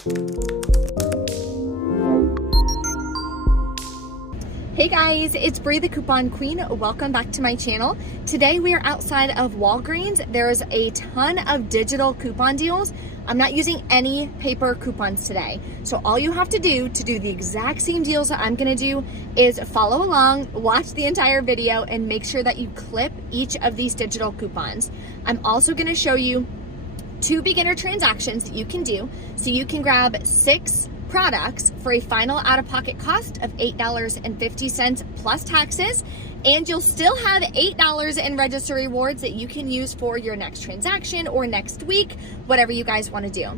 Hey guys, it's Bree the Coupon Queen. Welcome back to my channel. Today we are outside of Walgreens. There's a ton of digital coupon deals. I'm not using any paper coupons today. So all you have to do the exact same deals that I'm gonna do is follow along, watch the entire video, and make sure that you clip each of these digital coupons. I'm also gonna show you 2 beginner transactions that you can do. So you can grab 6 products for a final out-of-pocket cost of $8.50 plus taxes, and you'll still have $8 in register rewards that you can use for your next transaction or next week, whatever you guys want to do.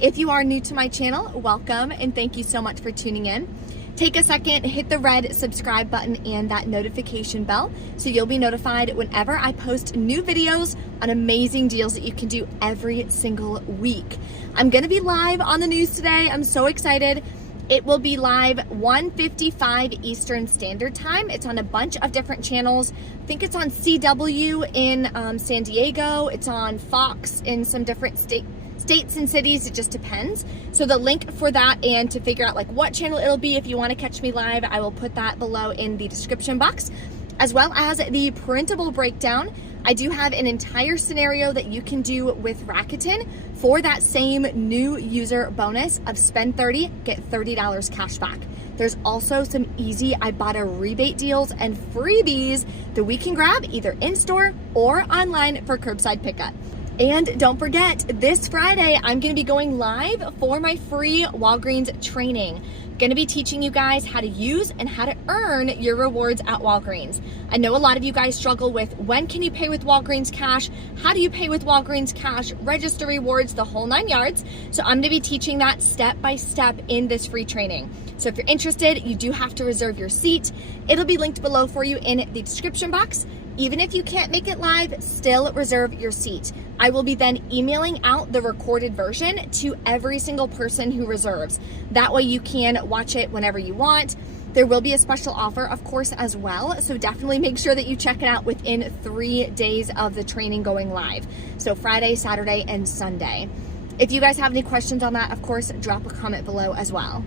If you are new to my channel, welcome and thank you so much for tuning in. Take a second, hit the red subscribe button and that notification bell so you'll be notified whenever I post new videos on amazing deals that you can do every single week. I'm gonna be live on the news today. I'm so excited. It will be live 1:55 Eastern Standard Time. It's on a bunch of different channels. I think it's on CW in San Diego. It's on Fox in some different states and cities. It just depends. So the link for that and to figure out like what channel it'll be if you want to catch me live, I will put that below in the description box, as well as the printable breakdown. I do have an entire scenario that you can do with Rakuten for that same new user bonus of spend 30, get $30 cash back. There's also some easy Ibotta rebate deals and freebies that we can grab either in store or online for curbside pickup. And don't forget, this Friday, I'm gonna be going live for my free Walgreens training. Gonna be teaching you guys how to use and how to earn your rewards at Walgreens. I know a lot of you guys struggle with when can you pay with Walgreens cash? How do you pay with Walgreens cash? Register rewards, the whole 9 yards. So I'm gonna be teaching that step by step in this free training. So if you're interested, you do have to reserve your seat. It'll be linked below for you in the description box. Even if you can't make it live, still reserve your seat. I will be then emailing out the recorded version to every single person who reserves. That way you can watch it whenever you want. There will be a special offer, of course, as well. So definitely make sure that you check it out within 3 days of the training going live. So Friday, Saturday, and Sunday. If you guys have any questions on that, of course, drop a comment below as well.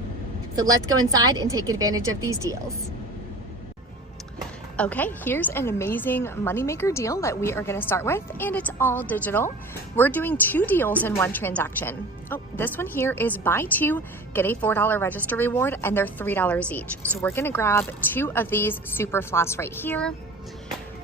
So let's go inside and take advantage of these deals. Okay, here's an amazing moneymaker deal that we are gonna start with, and it's all digital. We're doing 2 deals in 1 transaction. Oh, this one here is buy 2, get a $4 register reward, and they're $3 each. So we're gonna grab 2 of these super floss right here.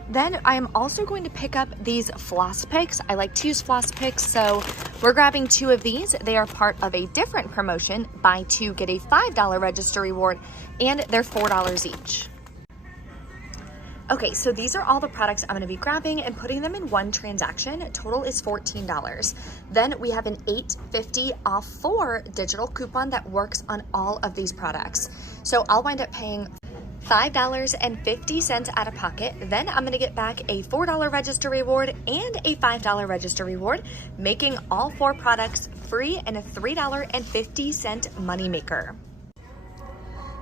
Then I am also going to pick up these floss picks. I like to use floss picks, so we're grabbing 2 of these. They are part of a different promotion, buy 2, get a $5 register reward, and they're $4 each. Okay, so these are all the products I'm gonna be grabbing and putting them in 1 transaction. Total is $14. Then we have an $8.50 off 4 digital coupon that works on all of these products. So I'll wind up paying $5.50 out of pocket. Then I'm gonna get back a $4 register reward and a $5 register reward, making all 4 products free and a $3.50 moneymaker.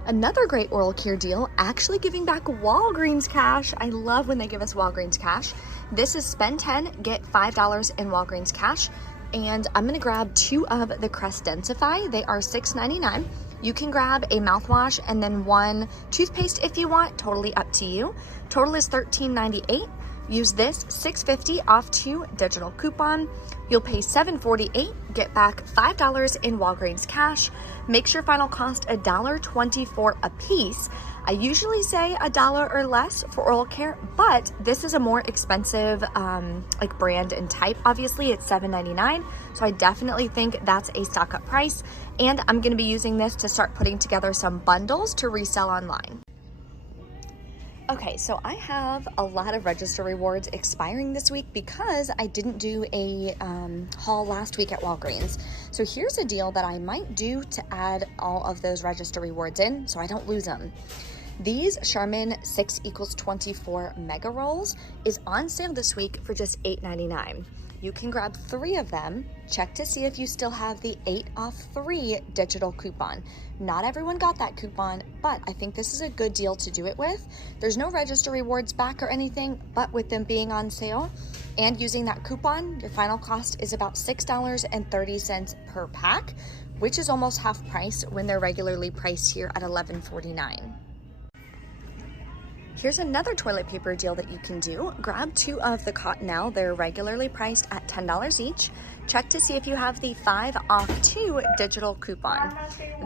Another great oral care deal, actually giving back Walgreens cash. I love when they give us Walgreens cash. This is spend 10, get $5 in Walgreens cash. And I'm gonna grab 2 of the Crest Densify. They are $6.99. You can grab a mouthwash and then 1 toothpaste if you want, totally up to you. Total is $13.98. Use this $6.50 off 2 digital coupon. You'll pay $7.48, get back $5 in Walgreens cash. Makes your final cost $1.24 a piece. I usually say $1 or less for oral care, but this is a more expensive like brand and type. Obviously it's $7.99, so I definitely think that's a stock up price. And I'm gonna be using this to start putting together some bundles to resell online. Okay, so I have a lot of register rewards expiring this week because I didn't do a haul last week at Walgreens. So here's a deal that I might do to add all of those register rewards in so I don't lose them. These Charmin 6 = 24 mega rolls is on sale this week for just $8.99. You can grab 3 of them. Check to see if you still have the 8 off 3 digital coupon. Not everyone got that coupon, but I think this is a good deal to do it with. There's no register rewards back or anything, but with them being on sale and using that coupon, your final cost is about $6.30 per pack, which is almost half price when they're regularly priced here at $11.49. Here's another toilet paper deal that you can do. Grab 2 of the Cottonelle. They're regularly priced at $10 each. Check to see if you have the 5 off 2 digital coupon.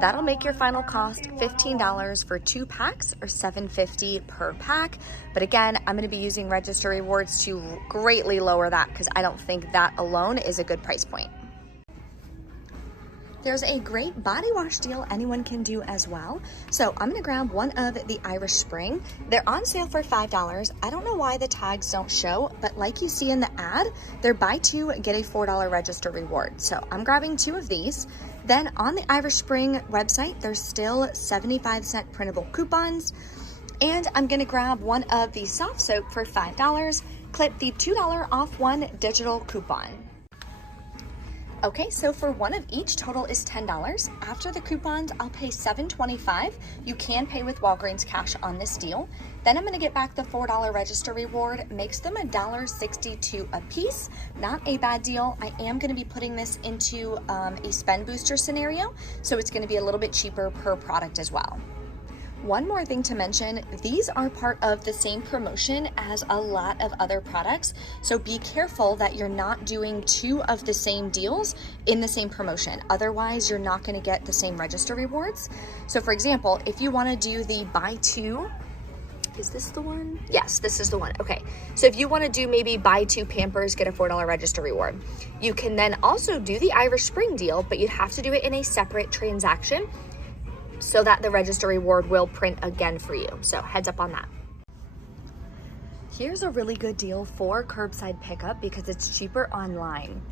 That'll make your final cost $15 for 2 packs or $7.50 per pack. But again, I'm gonna be using register rewards to greatly lower that because I don't think that alone is a good price point. There's a great body wash deal anyone can do as well. So I'm gonna grab one of the Irish Spring. They're on sale for $5. I don't know why the tags don't show, but like you see in the ad, they're buy 2, get a $4 register reward. So I'm grabbing 2 of these. Then on the Irish Spring website, there's still 75-cent printable coupons. And I'm gonna grab one of the soft soap for $5, clip the $2 off 1 digital coupon. Okay, so for one of each, total is $10. After the coupons, I'll pay $7.25. You can pay with Walgreens cash on this deal. Then I'm gonna get back the $4 register reward, makes them $1.62 a piece. Not a bad deal. I am gonna be putting this into a spend booster scenario, so it's gonna be a little bit cheaper per product as well. One more thing to mention, these are part of the same promotion as a lot of other products, so be careful that you're not doing 2 of the same deals in the same promotion. Otherwise, you're not gonna get the same register rewards. So for example, if you wanna do the buy 2, is this the one? Yes, this is the one. Okay, so if you wanna do maybe buy 2 Pampers, get a $4 register reward, you can then also do the Irish Spring deal, but you'd have to do it in a separate transaction so that the register reward will print again for you. So heads up on that. Here's a really good deal for curbside pickup because it's cheaper online.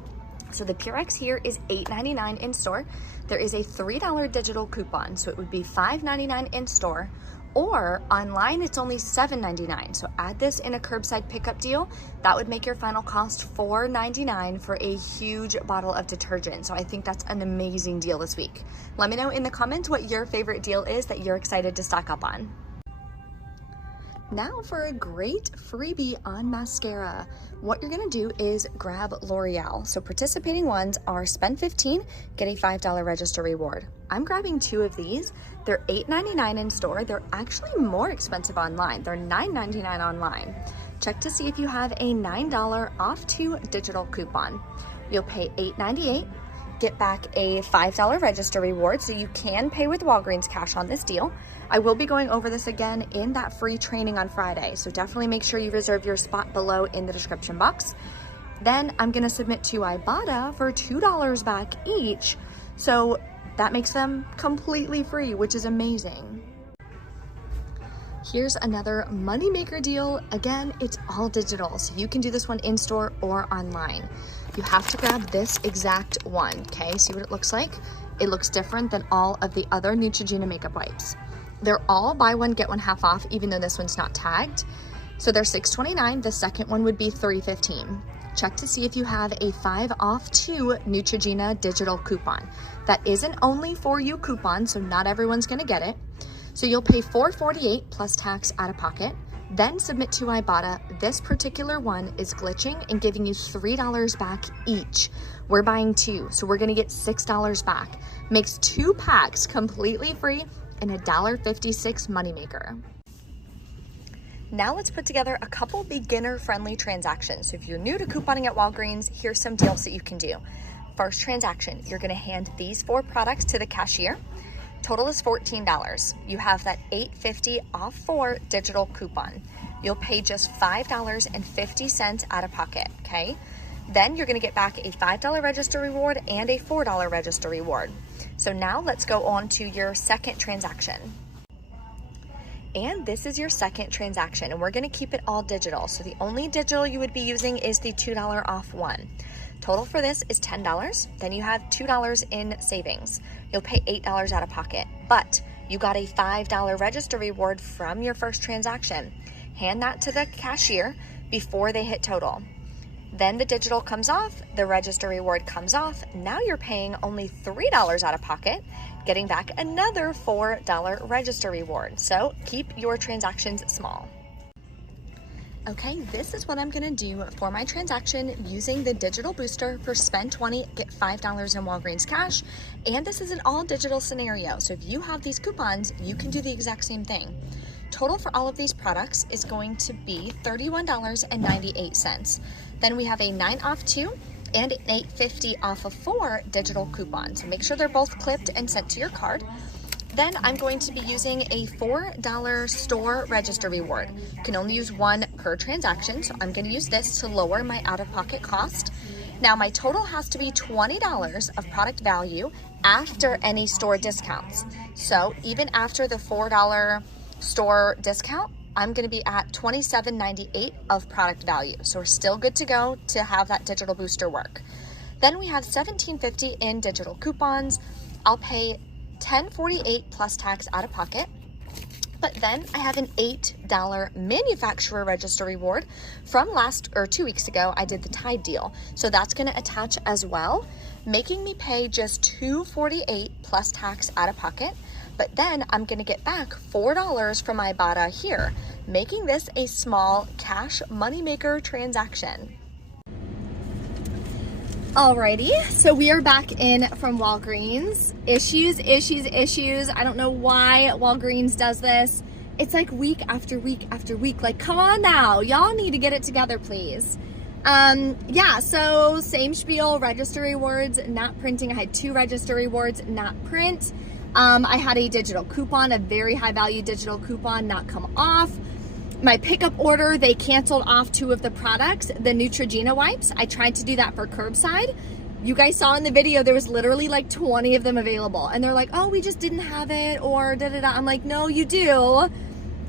So the Purex here is $8.99 in store. There is a $3 digital coupon, so it would be $5.99 in store, or online it's only $7.99. So add this in a curbside pickup deal. That would make your final cost $4.99 for a huge bottle of detergent. So I think that's an amazing deal this week. Let me know in the comments what your favorite deal is that you're excited to stock up on. Now for a great freebie on mascara. What you're gonna do is grab L'Oreal. So participating ones are spend $15, get a $5 register reward. I'm grabbing 2 of these. They're $8.99 in store. They're actually more expensive online. They're $9.99 online. Check to see if you have a $9 off 2 digital coupon. You'll pay $8.98, get back a $5 register reward, so you can pay with Walgreens cash on this deal. I will be going over this again in that free training on Friday, so definitely make sure you reserve your spot below in the description box. Then I'm gonna submit to Ibotta for $2 back each, so that makes them completely free, which is amazing. Here's another moneymaker deal. Again, it's all digital, so you can do this one in store or online. You have to grab this exact one, okay? See what it looks like? It looks different than all of the other Neutrogena makeup wipes. They're all buy one, get one half off, even though this one's not tagged. So they're $6.29, the second one would be $3.15. Check to see if you have a 5 off 2 Neutrogena digital coupon. That isn't only for you coupon, so not everyone's gonna get it. So you'll pay $4.48 plus tax out of pocket, then submit to Ibotta. This particular one is glitching and giving you $3 back each. We're buying 2, so we're gonna get $6 back. Makes 2 packs completely free and a $1.56 moneymaker. Now let's put together a couple beginner-friendly transactions. So if you're new to couponing at Walgreens, here's some deals that you can do. First transaction, you're gonna hand these 4 products to the cashier. Total is $14. You have that $8.50 off 4 digital coupon. You'll pay just $5.50 out of pocket, okay? Then you're gonna get back a $5 register reward and a $4 register reward. So now let's go on to your second transaction. And this is your second transaction, and we're gonna keep it all digital. So the only digital you would be using is the $2 off one. Total for this is $10. Then you have $2 in savings. You'll pay $8 out of pocket, but you got a $5 register reward from your first transaction. Hand that to the cashier before they hit total. Then the digital comes off, the register reward comes off. Now you're paying only $3 out of pocket, getting back another $4 register reward. So keep your transactions small. Okay, this is what I'm gonna do for my transaction using the digital booster for spend 20, get $5 in Walgreens cash. And this is an all digital scenario. So if you have these coupons, you can do the exact same thing. Total for all of these products is going to be $31.98. Then we have a 9 off 2 and an $8.50 off of 4 digital coupons. So make sure they're both clipped and sent to your card. Then I'm going to be using a $4 store register reward. You can only use one per transaction, so I'm going to use this to lower my out-of-pocket cost. Now my total has to be $20 of product value after any store discounts. So even after the $4 store discount, I'm going to be at $27.98 of product value. So we're still good to go to have that digital booster work. Then we have $17.50 in digital coupons. I'll pay $10.48 plus tax out of pocket. But then I have an $8 manufacturer register reward from 2 weeks ago. I did the Tide deal. So that's going to attach as well, making me pay just $2.48 plus tax out of pocket. But then I'm going to get back $4 from Ibotta here, making this a small cash moneymaker transaction. Alrighty, so we are back in from Walgreens. Issues. I don't know why Walgreens does this. It's like week after week after week. Like, come on now. Y'all need to get it together, please. Yeah, so same spiel, register rewards, not printing. I had 2 register rewards, not print. I had a digital coupon, a very high value digital coupon, not come off. My pickup order, they canceled off 2 of the products, the Neutrogena wipes. I tried to do that for Curbside. You guys saw in the video, there was literally like 20 of them available. And they're like, oh, we just didn't have it, or da-da-da. I'm like, no, you do. I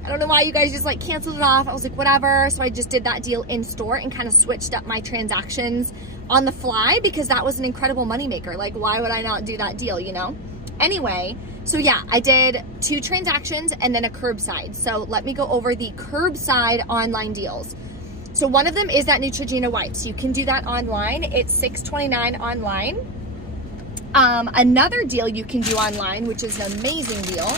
don't know why you guys just like canceled it off. I was like, whatever. So I just did that deal in store and kind of switched up my transactions on the fly because that was an incredible moneymaker. Like, why would I not do that deal, you know? Anyway, so yeah, I did 2 transactions and then a Curbside. So let me go over the Curbside online deals. So one of them is that Neutrogena wipes. You can do that online. It's $6.29 online. Another deal you can do online, which is an amazing deal,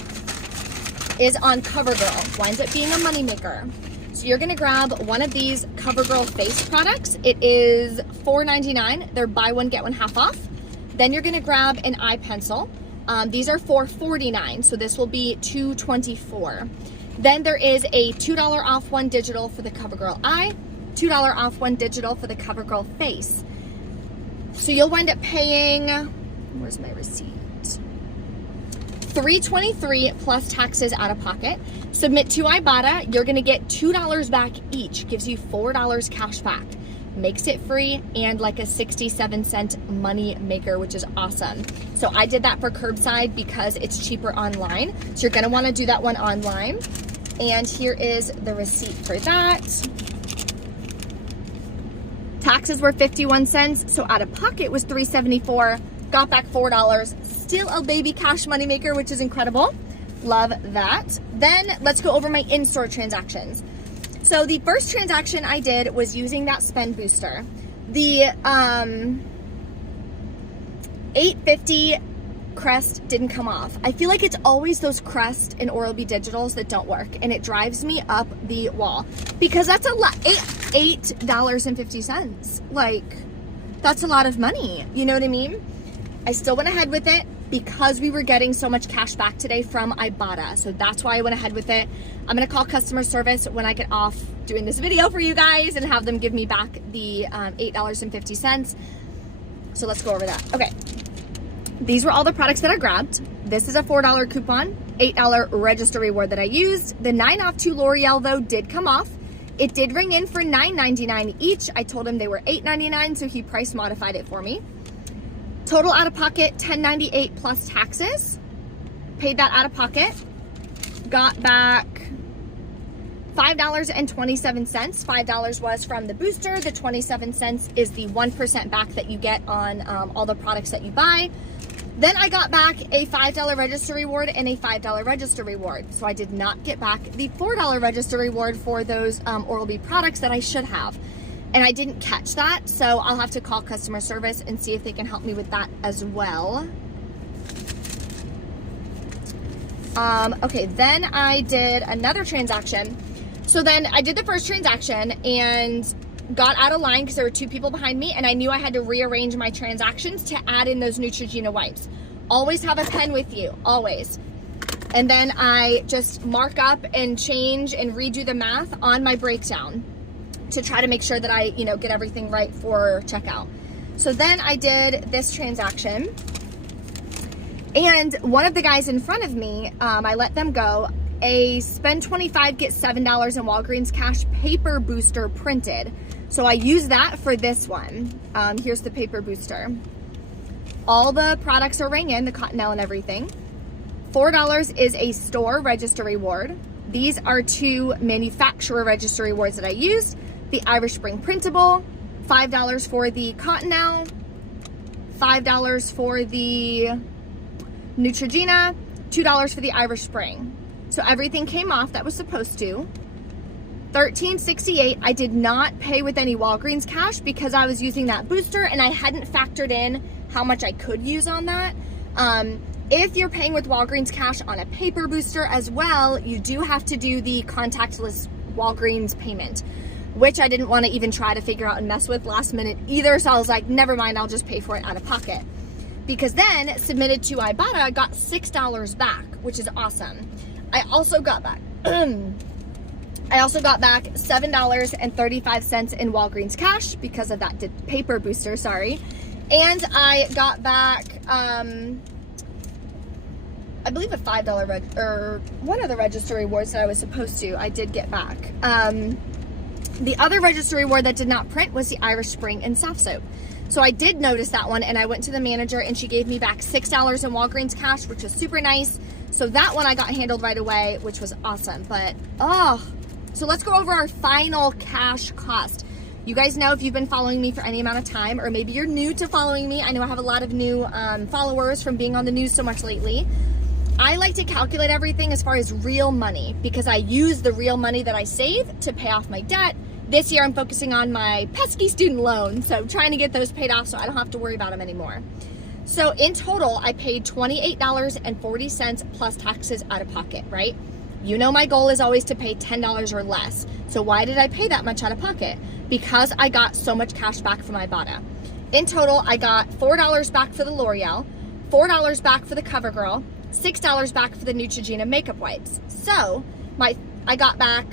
is on CoverGirl. Winds up being a moneymaker. So you're gonna grab one of these CoverGirl face products. It is $4.99. They're buy one, get one half off. Then you're gonna grab an eye pencil. These are $4.49, so this will be $2.24. Then there is a $2 off 1 digital for the CoverGirl eye, $2 off 1 digital for the CoverGirl face. So you'll wind up paying, where's my receipt? $3.23 plus taxes out of pocket. Submit to Ibotta, you're gonna get $2 back each, gives you $4 cash back. Makes it free and like a 67-cent money maker, which is awesome. So I did that for Curbside because it's cheaper online. So you're gonna wanna do that one online. And here is the receipt for that. Taxes were 51 cents, so out of pocket was $3.74. Got back $4. Still a baby cash money maker, which is incredible. Love that. Then let's go over my in-store transactions. So the first transaction I did was using that spend booster. The $8.50 Crest didn't come off. I feel like it's always those Crest and Oral-B digitals that don't work, and it drives me up the wall because that's a lot. $8.50. Like, that's a lot of money. You know what I mean? I still went ahead with it because we were getting so much cash back today from Ibotta. So that's why I went ahead with it. I'm gonna call customer service when I get off doing this video for you guys and have them give me back the $8.50. So let's go over that. Okay, these were all the products that I grabbed. This is a $4 coupon, $8 register reward that I used. The 9 off 2 L'Oreal though did come off. It did ring in for $9.99 each. I told him they were $8.99, so he price modified it for me. Total out of pocket, $10.98 plus taxes. Paid that out of pocket. Got back $5.27. $5 was from the booster. The 27 cents is the 1% back that you get on all the products that you buy. Then I got back a $5 register reward and a $5 register reward. So I did not get back the $4 register reward for those Oral-B products that I should have. And I didn't catch that, so I'll have to call customer service and see if they can help me with that as well. Okay, then I did another transaction So then I did the first transaction and got out of line because there were 2 people behind me, and I knew I had to rearrange my transactions to add in those Neutrogena wipes. Always have a pen with you, always. And then I just mark up and change and redo the math on my breakdown to try to make sure that I, get everything right for checkout. So then I did this transaction, and one of the guys in front of me, I let them go. A spend $25, get $7 in Walgreens cash paper booster printed. So I use that for this one. Here's the paper booster. All the products are rang in, the cottonelle and everything. $4 is a store register reward. These are 2 manufacturer register rewards that I used. The Irish Spring printable, $5 for the cottonelle, $5 for the Neutrogena, $2 for the Irish Spring. So everything came off that was supposed to. $13.68. I did not pay with any Walgreens cash because I was using that booster and I hadn't factored in how much I could use on that. If you're paying with Walgreens cash on a paper booster as well, you do have to do the contactless Walgreens payment, which I didn't want to even try to figure out and mess with last minute either. So I was like, never mind, I'll just pay for it out of pocket. Because then submitted to Ibotta, I got $6 back, which is awesome. I also got back $7.35 in Walgreens cash because of that paper booster, sorry. And I got back, I believe a $5 or one of the register rewards that I was supposed to, I did get back. The other register reward that did not print was the Irish Spring and soft soap. So I did notice that one, and I went to the manager and she gave me back $6 in Walgreens cash, which was super nice. So that one I got handled right away, which was awesome. But, so let's go over our final cash cost. You guys know, if you've been following me for any amount of time, or maybe you're new to following me, I know I have a lot of new followers from being on the news so much lately. I like to calculate everything as far as real money because I use the real money that I save to pay off my debt. This year I'm focusing on my pesky student loan, so trying to get those paid off so I don't have to worry about them anymore. So in total, I paid $28.40 plus taxes out of pocket, right? You know my goal is always to pay $10 or less. So why did I pay that much out of pocket? Because I got so much cash back from Ibotta. In total, I got $4 back for the L'Oreal, $4 back for the CoverGirl, $6 back for the Neutrogena makeup wipes. So I got back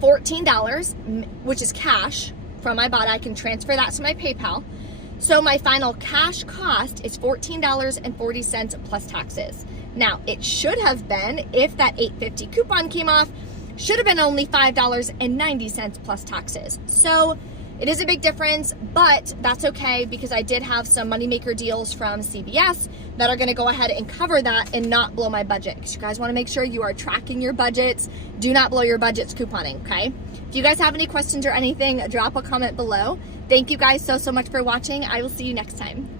$14, which is cash from Ibotta. I can transfer that to my PayPal. So my final cash cost is $14.40 plus taxes. Now, it should have been, if that $8.50 coupon came off, should have been only $5.90 plus taxes. So it is a big difference, but that's okay because I did have some moneymaker deals from CVS that are gonna go ahead and cover that and not blow my budget. Because you guys wanna make sure you are tracking your budgets. Do not blow your budgets couponing, okay? If you guys have any questions or anything, drop a comment below. Thank you guys so much for watching. I will see you next time.